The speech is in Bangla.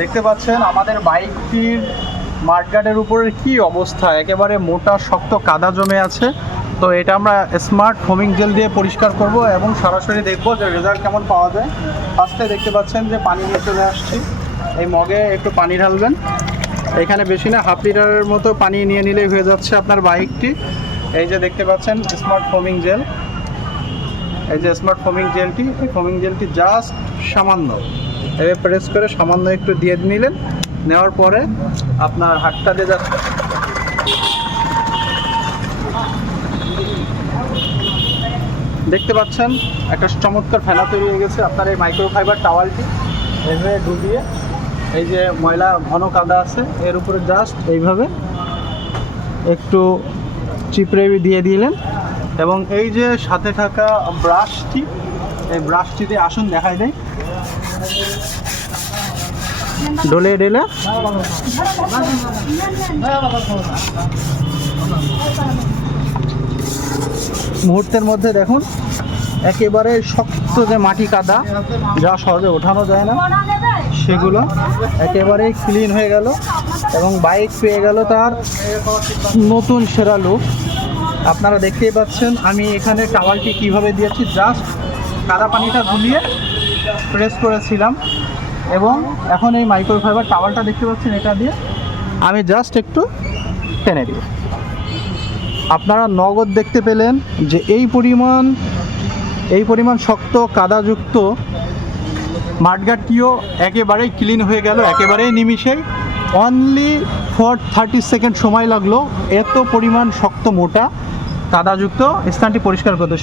দেখতে পাচ্ছেন আমাদের বাইকটির মাঠগার্ডের উপরের কি অবস্থা, একেবারে মোটা শক্ত কাদা জমে আছে। তো এটা আমরা স্মার্ট ফোমিং জেল দিয়ে পরিষ্কার করব এবং সরাসরি দেখব যে রেজাল্ট কেমন পাওয়া যায়। ফার্স্টে দেখতে পাচ্ছেন যে পানি নিয়ে চলে আসছি, এই মগে একটু পানি ঢালবেন। এখানে বেশি না, হাফ লিটারের মতো পানি নিয়ে নিলেই হয়ে যাচ্ছে আপনার বাইকটি। এই যে দেখতে পাচ্ছেন স্মার্ট ফোমিং জেল, এই যে স্মার্ট ফোমিং জেলটি, এই ফোমিং জেলটি জাস্ট সামান্য এভাবে প্রেস করে সামান্য একটু দিয়ে নিলেন। নেওয়ার পরে আপনার হাতটা দিয়ে যাচ্ছে, দেখতে পাচ্ছেন একটা চমৎকার ফেনা তৈরি হয়ে গেছে। আপনার এই মাইক্রোফাইবার টাওয়ালটি এভাবে ডুবিয়ে এই যে ময়লা ঘন কাদা আছে এর উপরে জাস্ট এইভাবে একটু চিপড়ে দিয়ে দিলেন। এবং এই যে সাথে থাকা ব্রাশটি, এই ব্রাশটি দিয়ে আসুন দেখাই দেয়, ডলে ডেলে মুহূর্তের মধ্যে দেখুন একেবারে শক্ত যে মাটি কাদা যা সহজে ওঠানো যায় না সেগুলো একেবারেই ক্লিন হয়ে গেল এবং বাইক পেয়ে গেল তার নতুন সেরা লুক। আপনারা দেখতেই পাচ্ছেন আমি এখানে টাওয়ালটি কিভাবে দিয়েছি, জাস্ট কাদা পানিটা ধুলিয়ে প্রেস করেছিলাম এবং এখন এই মাইক্রোফাইবার টাওয়ালটা দেখতে পাচ্ছেন এটা দিয়ে আমি জাস্ট একটু টেনে দিই। আপনারা নগদ দেখতে পেলেন যে এই পরিমাণ শক্ত কাদাযুক্ত মাঠগার্ডটিও একেবারেই ক্লিন হয়ে গেল, একেবারেই নিমিষেই। অনলি ফর 30 সেকেন্ড সময় লাগলো এত পরিমাণ শক্ত মোটা কাদাযুক্ত স্থানটি পরিষ্কার করতে।